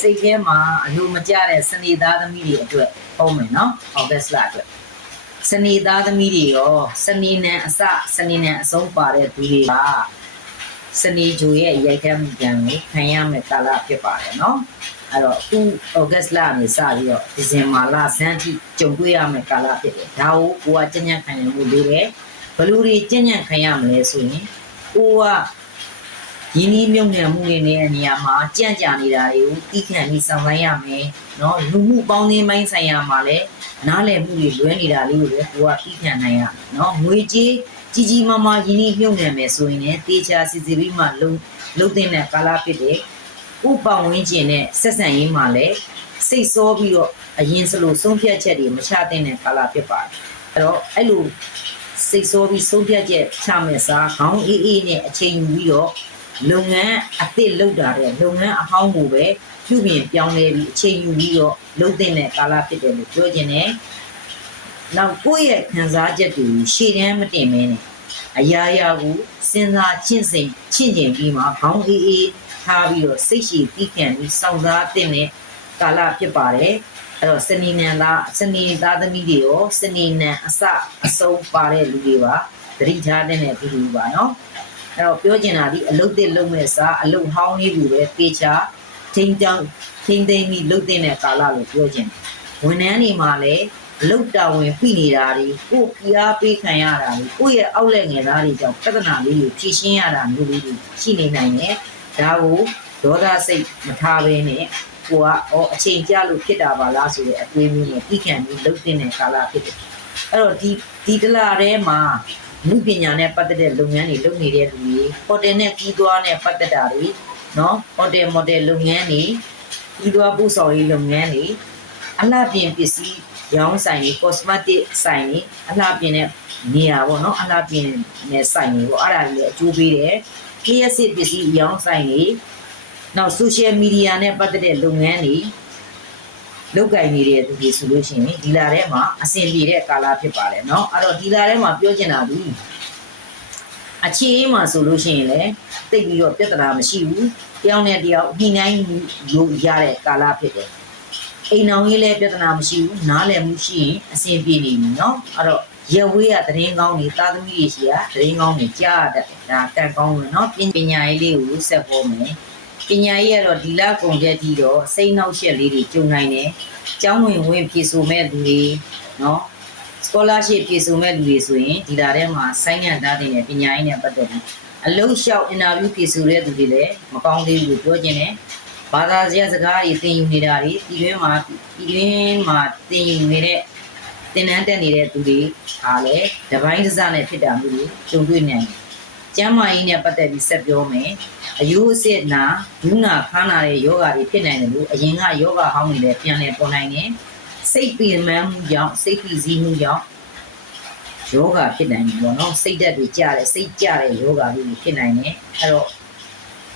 စိတ်ထဲမှာအလိုမကျတဲ့စနေသားသမီးတွေအတွက်ပုံမယ်နော်ဩဂတ်စ်လအတွက်စနေသားသမီးတွေရောစနေနံအစစနေနံအဆုံးပါတဲ့သူတွေကစနေဂျိုရဲ့ရိုက်ခတ်မှုကံကိုခံရမယ့်ကာလဖြစ်ပါတယ်နော်အဲ့တော့အခုဩဂတ်စ်လနေစပြီးတော့ဒီဇင်ဘာလဆန်းထိကြုံတွေ့ရမယ့်ကာလဖြစ်တယ်ဒါကိုကိုကကြံ့ကြံ့ခံရမှုလေးတယ်ဘလူတွေကြံ့ကြံ့ခံရမလဲဆိုရင်ကိုကရင်းနှီးမြုပ်နှံမှုတွေနဲ့နေရာမှာကြံ့ကြာနေတာတွေကိုသိခံပြီးဆောင်ဆိုင်ရမယ်နော်လူမှုပေါင်းသင်းပိုင်းဆိုင်ရာမှာလည်းနားလည်မှုတွေလွဲနေတာလေးကိုလည်းကိုကသိခံနိုင်ရနော်ငွေကြေးကြီးကြီးမားမားရင်းနှီးမြုပ်နှံမယ်ဆိုရင်လည်းတေချာစီစီပြီးမှလုံတဲ့ကာလဖြစ်တယ်ဥပဝင်းကျင်နဲ့ဆက်ဆံရေးမှာလည်းစိတ်ဆောပြီးတော့အရင်စလို့ဆုံးဖြတ်ချက်တွေမချတဲ့ကာလဖြစ်ပါတယ်အဲ့တော့အဲ့လိုစိတ်ဆောပြီးဆုံးဖြတ်ချက်ချမယ်စားခေါင်းအေးအေးနဲ့အချိန်ယူပြီးတော့လုပ်ငန်းအသစ်လုပ်တာတဲ့လုပ်ငန်းအဟောင်းကိုပဲပြုပြင်ပြောင်းလဲပြီးအချိန်ယူပြီးတော့လုပ်တဲ့ကာလဖြစ်တယ်လို့ပြောခြင်းနဲ့နောက်ကိုယ့်ရဲ့ခံစားချက်တွေရှေ့တန်းမတင်မဲနဲ့အရာရာကိုစဉ်းစားချင့်ကျင်ပြီးမှခေါင်းအေးအေးထားပြီးတော့စိတ်ရှည်ပြီးခံပြီးစောင့်စားတဲ့ကာလဖြစ်ပါတယ်အဲ့တော့စနေသားသမီးတွေရောစနေနံအစအဆုံးပါတဲ့လူတွေပါသတိထားတဲ့လူတွေပါနော်အဲ့တော့ပြောချင်တာဒီအလုတ်တစ်လုံးမဲ့စားအလုတ်ဟောင်းလေးကိုပဲပေချာထိန်းသိမ်းပြီးလုတ်တဲ့ကာလလို့ပြောချင်တယ်ဝန်ထမ်းတွေမှာလည်းအလုတ်တာဝန်ပြနေတာတွေကိုဖိအားပေးခံရတာတွေကိုယ့်ရဲ့အောက်လက်ငယ်သားတွေကြောင့်ပြဿနာလေးကိုဖြေရှင်းရတာမျိုးလေးတွေရှိနေနိုင်တယ်ဒါကိုဒေါသစိတ်မထားဘဲနဲ့ကိုကအချိန်ကြာလို့ဖြစ်တာပါလားဆိုတဲ့အတွေးမျိုးနဲ့ပြီးခံပြီးလုတ်တဲ့ကာလဖြစ်တယ်အဲ့တော့ဒီတလားထဲမှာလူပညာနဲ့ပတ်သက်တဲ့လုပ်ငန်းတွေလုပ်နေတဲ့လူတွေဟိုတယ်နဲ့ကြီးသွားနဲ့ပတ်သက်တာတွေနော်ဟိုတယ်မော်တယ်လုပ်ငန်းတွေကြီးသွားပို့ဆောင်ရေးလုပ်ငန်းတွေအလှပြင်ပစ္စည်းရောင်းဆိုင်တွေ cosmetic ဆိုင်တွေအလှပြင်တဲ့နေရာပေါ့နော်အလှပြင်တဲ့ဆိုင်တွေပေါ့အဲ့ဒါတွေအကျိုးပေးတယ်လျှက်စစ်ပစ္စည်းရောင်းဆိုင်တွေနောက် social media နဲ့ပတ်သက်တဲ့လုပ်ငန်းတွေလုတ်ကင်နေတဲ့သူတွေဆိုလို့ရှိရင်ဒီလာထဲမှာအဆင်ပြေတဲ့ကာလဖြစ်ပါတယ်เนาะအဲ့တော့ဒီလာထဲမှာပြောချင်တာဒီအခြေအေးမှာဆိုလို့ရှိရင်လည်းတိတ်ပြီးတော့ပြဿနာမရှိဘူးတယောက်နဲ့တယောက်ညှိနှိုင်းလို့ရတဲ့ကာလဖြစ်တယ်အိမ်အောင်ကြီးလည်းပြဿနာမရှိဘူးနားလည်မှုရှိရင်အဆင်ပြေနေပြီเนาะအဲ့တော့ရက်ဝေးရသတင်းကောင်းတွေသားသမီးတွေရှိရသတင်းကောင်းတွေကြားတတ်တယ်ဒါတန်ကောင်းလို့เนาะပညာရေးလေးကိုဆက်ပေါ်မယ်ပညာရေးကတော့ဒီလကုန်ရက်ကြီးတော့စိတ်နှောက်ယှက်လေးတွေကြုံနိုင်တယ်။ကျောင်းဝင်ဖြည့်ဆိုမဲ့လူတွေနော် scholarship ဖြည့်ဆိုမဲ့လူတွေဆိုရင်ဒီလာထဲမှာဆိုင်းငံ့ထားတဲ့ပညာရေးနဲ့ပတ်သက်ပြီးအလုံးလျှောက် interview ဖြည့်ဆိုတဲ့သူတွေလည်းမကောင်းသေးဘူးလို့ပြောခြင်းနဲ့ဘာသာစကားတွေသင်ယူနေတာတွေဒီတွင်းမှာသင်ယူနေတဲ့သင်တန်းတက်နေတဲ့သူတွေဟာလည်းတပိုင်းတစနဲ့ဖြစ်တာမျိုးတွေကြုံတွေ့နိုင်တယ်။ကျမ်းမာရေးနဲ့ပတ်သက်ပြီးဆက်ပြောမယ်။အယိုးအစစ်နာဒုနာခါနာတဲ့ယောဂါတွေဖြစ်နိုင်တယ်လို့အရင်ကယောဂါဟောင်းတွေလည်းပြန်လည်ပေါ်နိုင်တယ်။စိတ်ပင်ပန်းမှုကြောင့်စိတ်ဖိစီးမှုကြောင့်ယောဂါဖြစ်နိုင်တယ်ပေါ့နော်။စိတ်ဓာတ်တွေကျတဲ့စိတ်ကျတဲ့ယောဂါတွေဖြစ်နိုင်တယ်။အဲ့တော့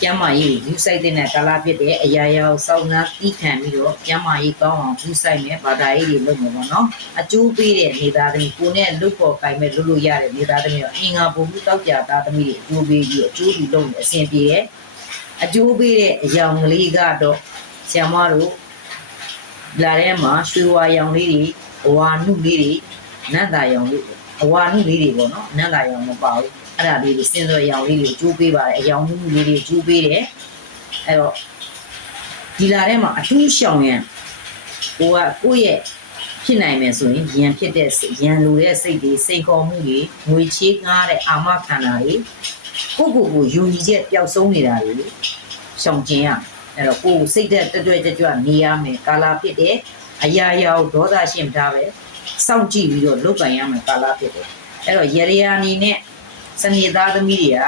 ကျမ်းမာရေးကိုယူဆိုင်တဲ့ကာလဖြစ်တဲ့အရာရာကိုစောင့်နှံပြီးခံပြီးတော့ကျမ်းမာရေးကောင်းအောင်ယူဆိုင်မယ်ဘာသာရေးတွေလုပ်မယ်ပေါ့နော်။အကျိုးပေးတဲ့နေသားသမီးကိုနဲ့လုတ်ပေါ်ကိုင်မဲ့လုပ်လို့ရတဲ့နေသားသမီးရောအင်္ဂါပုံမှုတောက်ကြသားသမီးတွေအကျိုးပေးပြီးအကျိုးတွေလုပ်နေအဆင်ပြေရဲ့အကျိုးပေးတဲ့အယောင်ကလေးကတော့ဆရာမတို့လာထဲမှာရွှေဝါရောင်လေးတွေအဝါနုလေးတွေနတ်သားရောင်လေးအဝါနုလေးတွေပေါ့နော်နတ်သားရောင်မပါဘူးအဲ့ဒါလေးတွေစင်စော်ရောင်လေးတွေအကျိုးပေးပါတယ်အယောင်နုလေးတွေအကျိုးပေးတယ်အဲ့တော့ဒီလာထဲမှာအထူးရှောင်ရန်ကိုယ့်ရဲ့ဖြစ်နိုင်မယ်ဆိုရင်ရန်ဖြစ်တဲ့ရန်လိုတဲ့စိတ်တွေစိတ်ခေါ်မှုတွေငွေချေးငားတဲ့အာမခံတာတွေကိုယုံကြည်ချက်ပျောက်ဆုံးနေတာတွေရှောင်ကျင်ရအဲ့တော့ကိုယ်စိတ်သက်တွဲကြွနေရမယ်ကာလဖြစ်တဲ့အရာရာကိုဒေါသရှင်ထားပဲစောင့်ကြည့်ပြီးတော့လုပ်ပိုင်ရမယ်ကာလဖြစ်တယ်အဲ့တော့ရရအနေနဲ့စနေသားသမီးတွေက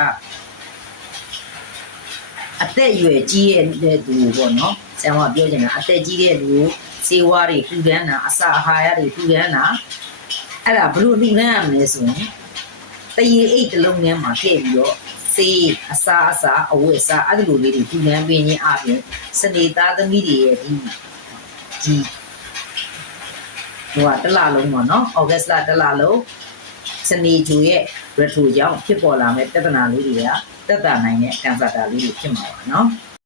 အသက်အရွယ်ကြီးတဲ့သူတွေပေါ့နော်ဆရာမပြောချင်တာအသက်ကြီးတဲ့လူကိုစေဝါတွေထူထမ်းတာအစာအာဟာရတွေထူထမ်းတာအဲ့ဒါဘလို့ထူထမ်းရမလဲဆိုရင်တရေအိတ်တစ်လုံးထဲမှာထည့်ပြီးတော့စေးအစာအဝတ်အစားအဲ့လိုလေးတွေထူထမ်းပေးခြင်းအပြင်စနေသားသမီးတွေရဲ့ဒီတလလုံးပေါ့နော်ဩဂတ်စ်လတလလုံးစနေဂျိုရဲ့ရထူကြောင့်ဖြစ်ပေါ်လာမဲ့ပြဿနာလေးတွေကတက်တာနိုင်တဲ့ကန်ဆာတာလေးတွေဖြစ်မှာပါနော်